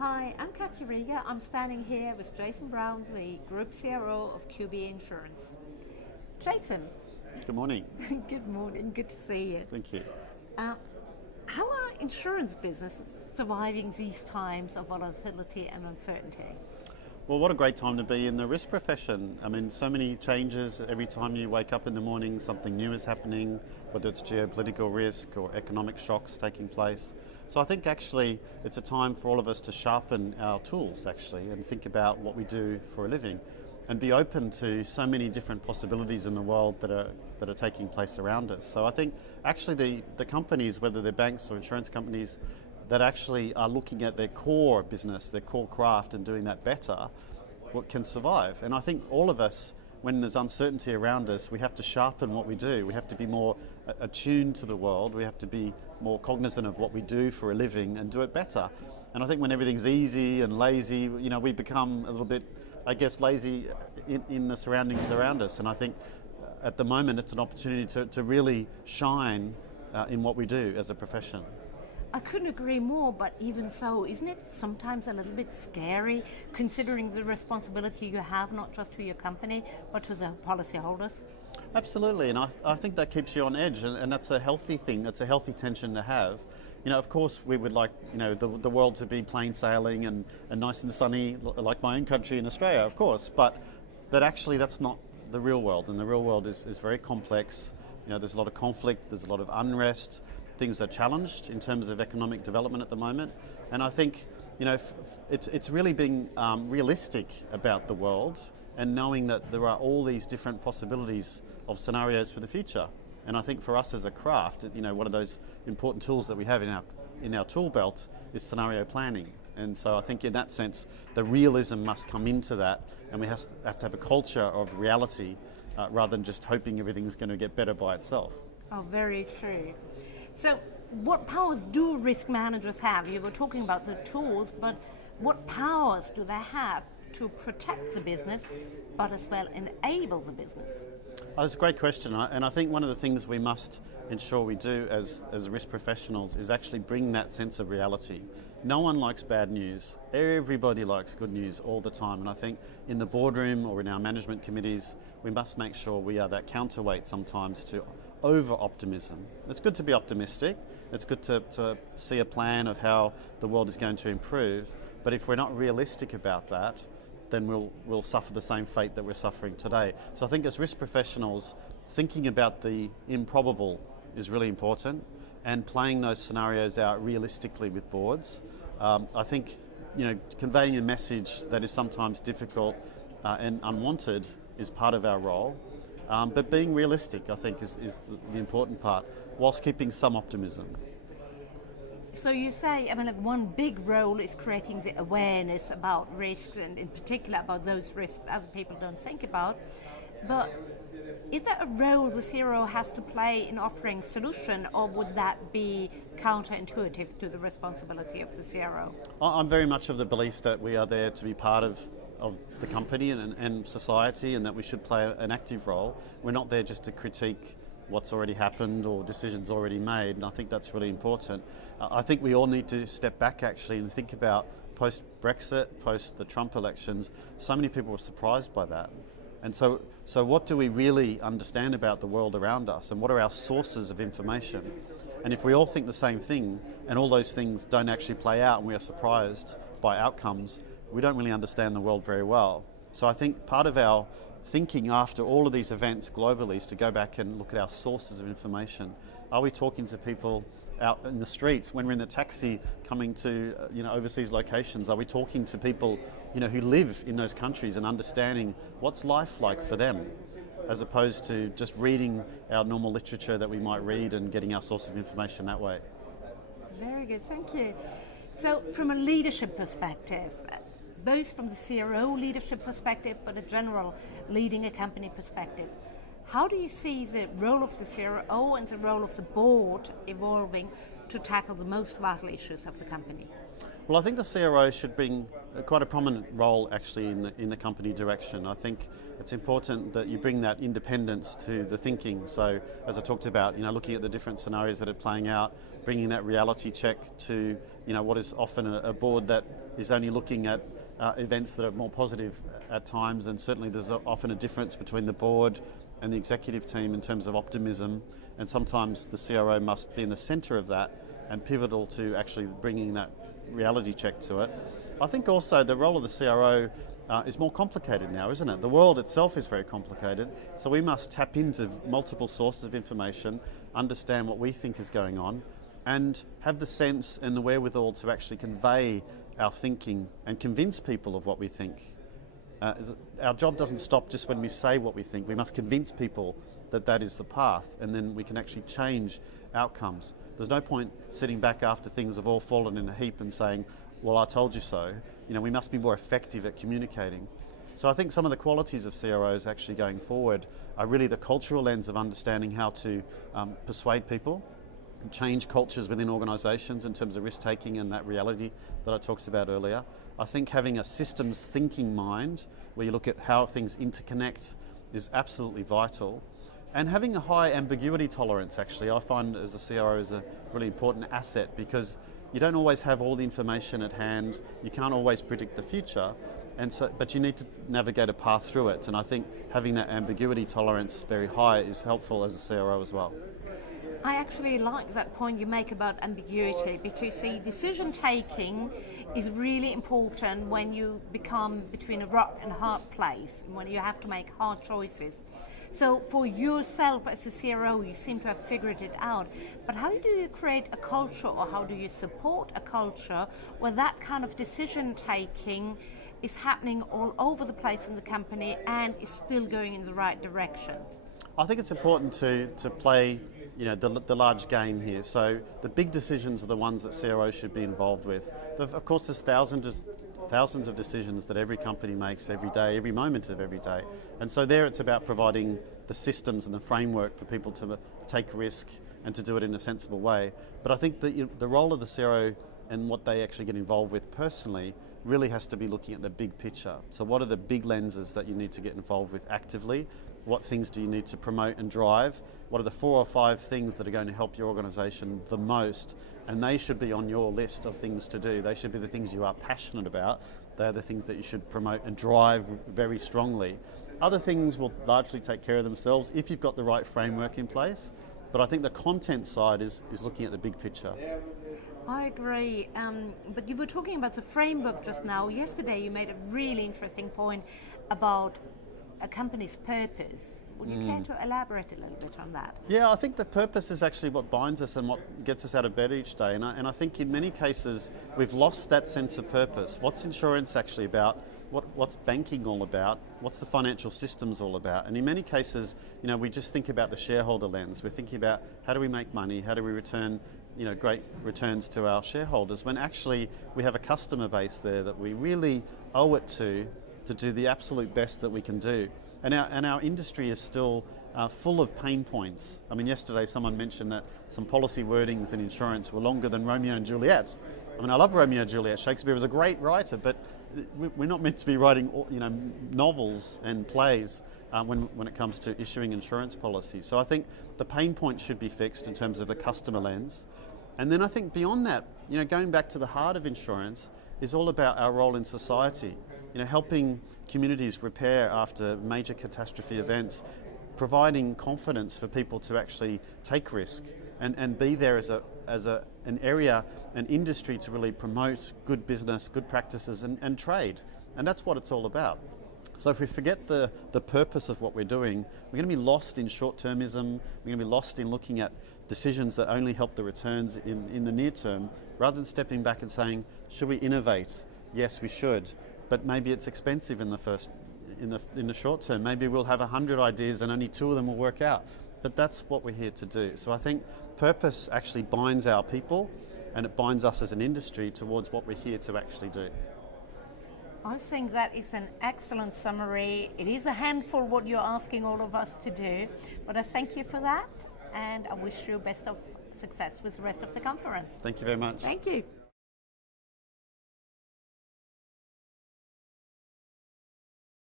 Hi, I'm Katja Rieger. I'm standing here with Jason Brown, the Group CRO of QB Insurance. Jason. Good morning. Good morning, good to see you. Thank you. How are insurance businesses surviving these times of volatility and uncertainty? Well, what a great time to be in the risk profession. I mean, so many changes. Every time you wake up in the morning, something new is happening, whether it's geopolitical risk or economic shocks taking place. So I think actually it's a time for all of us to sharpen our tools actually and think about what we do for a living and be open to so many different possibilities in the world that are taking place around us. So I think actually the companies, whether they're banks or insurance companies, that actually are looking at their core business, their core craft and doing that better, what can survive. And I think all of us, when there's uncertainty around us, we have to sharpen what we do. We have to be more attuned to the world. We have to be more cognizant of what we do for a living and do it better. And I think when everything's easy and lazy, we become a little bit, I guess, lazy in the surroundings around us. And I think at the moment it's an opportunity to really shine in what we do as a profession. I couldn't agree more, but even so, isn't it sometimes a little bit scary considering the responsibility you have not just to your company but to the policyholders? Absolutely, and I think that keeps you on edge, and that's a healthy thing. That's a healthy tension to have. Of course, we would like the world to be plain sailing and nice and sunny, like my own country in Australia, of course. But actually, that's not the real world, and the real world is very complex. There's a lot of conflict, there's a lot of unrest. Things are challenged in terms of economic development at the moment, and I think it's really being realistic about the world and knowing that there are all these different possibilities of scenarios for the future. And I think for us as a craft, one of those important tools that we have in our tool belt is scenario planning. And so I think in that sense, the realism must come into that, and we have to have a culture of reality rather than just hoping everything's going to get better by itself. Oh, very true. So what powers do risk managers have? You were talking about the tools, but what powers do they have to protect the business, but as well enable the business? Oh, that's a great question, and I think one of the things we must ensure we do as risk professionals is actually bring that sense of reality. No one likes bad news. Everybody likes good news all the time, and I think in the boardroom or in our management committees, we must make sure we are that counterweight sometimes to over-optimism. It's good to be optimistic. It's good to see a plan of how the world is going to improve, but if we're not realistic about that, then we'll suffer the same fate that we're suffering today. So I think as risk professionals, thinking about the improbable is really important, and playing those scenarios out realistically with boards. I think conveying a message that is sometimes difficult and unwanted is part of our role. But being realistic, I think, is the important part, whilst keeping some optimism. So you say, one big role is creating the awareness about risks, and in particular about those risks other people don't think about. But is there a role the CRO has to play in offering solution, or would that be counterintuitive to the responsibility of the CRO? I'm very much of the belief that we are there to be part of the company and society, and that we should play an active role. We're not there just to critique what's already happened or decisions already made, and I think that's really important. I think we all need to step back actually and think about post-Brexit, post the Trump elections. So many people were surprised by that. And so what do we really understand about the world around us, and what are our sources of information? And if we all think the same thing and all those things don't actually play out and we are surprised by outcomes, we don't really understand the world very well. So I think part of our thinking after all of these events globally is to go back and look at our sources of information. Are we talking to people out in the streets when we're in the taxi coming to overseas locations? Are we talking to people who live in those countries and understanding what's life like for them, as opposed to just reading our normal literature that we might read and getting our source of information that way? Very good, thank you. So from a leadership perspective, both from the CRO leadership perspective, but a general leading a company perspective, how do you see the role of the CRO and the role of the board evolving to tackle the most vital issues of the company? Well, I think the CRO should bring quite a prominent role actually in the company direction. I think it's important that you bring that independence to the thinking. So as I talked about, looking at the different scenarios that are playing out, bringing that reality check to, what is often a board that is only looking at events that are more positive at times, and certainly there's often a difference between the board and the executive team in terms of optimism, and sometimes the CRO must be in the centre of that and pivotal to actually bringing that reality check to it. I think also the role of the CRO is more complicated now, isn't it? The world itself is very complicated, so we must tap into multiple sources of information, understand what we think is going on, and have the sense and the wherewithal to actually convey our thinking and convince people of what we think. Our job doesn't stop just when we say what we think. We must convince people that that is the path, and then we can actually change outcomes. There's no point sitting back after things have all fallen in a heap and saying, well, I told you so. We must be more effective at communicating. So I think some of the qualities of CROs actually going forward are really the cultural lens of understanding how to persuade people, and change cultures within organisations in terms of risk-taking and that reality that I talked about earlier. I think having a systems thinking mind, where you look at how things interconnect, is absolutely vital. And having a high ambiguity tolerance, actually, I find as a CRO is a really important asset, because you don't always have all the information at hand, you can't always predict the future, but you need to navigate a path through it. And I think having that ambiguity tolerance very high is helpful as a CRO as well. I actually like that point you make about ambiguity, because the decision taking is really important when you become between a rock and a hard place, when you have to make hard choices. So for yourself as a CRO, you seem to have figured it out. But how do you create a culture, or how do you support a culture where that kind of decision taking is happening all over the place in the company and is still going in the right direction? I think it's important to play the large game here. So the big decisions are the ones that CROs should be involved with. Of course, there's thousands of decisions that every company makes every day, every moment of every day. And so there it's about providing the systems and the framework for people to take risk and to do it in a sensible way. But I think that the role of the CRO and what they actually get involved with personally really has to be looking at the big picture. So what are the big lenses that you need to get involved with actively? What things do you need to promote and drive? What are the 4 or 5 things that are going to help your organisation the most? And they should be on your list of things to do. They should be the things you are passionate about. They're the things that you should promote and drive very strongly. Other things will largely take care of themselves if you've got the right framework in place. But I think the content side is looking at the big picture. I agree, but you were talking about the framework just now. Yesterday you made a really interesting point about a company's purpose. Would you care to elaborate a little bit on that? Yeah, I think the purpose is actually what binds us and what gets us out of bed each day. And I think in many cases we've lost that sense of purpose. What's insurance actually about? What's banking all about? What's the financial systems all about? And in many cases, we just think about the shareholder lens. We're thinking about how do we make money? How do we return great returns to our shareholders, when actually we have a customer base there that we really owe it to do the absolute best that we can do. And our industry is still full of pain points. I mean, yesterday someone mentioned that some policy wordings in insurance were longer than Romeo and Juliet. I mean, I love Romeo and Juliet. Shakespeare was a great writer, but we're not meant to be writing novels and plays when it comes to issuing insurance policies. So I think the pain point should be fixed in terms of the customer lens. And then I think beyond that, going back to the heart of insurance is all about our role in society. Helping communities repair after major catastrophe events, providing confidence for people to actually take risk and be there as an area, an industry to really promote good business, good practices and trade. And that's what it's all about. So if we forget the purpose of what we're doing, we're going to be lost in short-termism, we're going to be lost in looking at decisions that only help the returns in the near term, rather than stepping back and saying, should we innovate? Yes, we should, but maybe it's expensive in the short term. Maybe we'll have 100 ideas and only 2 of them will work out. But that's what we're here to do. So I think purpose actually binds our people, and it binds us as an industry towards what we're here to actually do. I think that is an excellent summary. It is a handful what you're asking all of us to do, but I thank you for that, and I wish you best of success with the rest of the conference. Thank you very much. Thank you.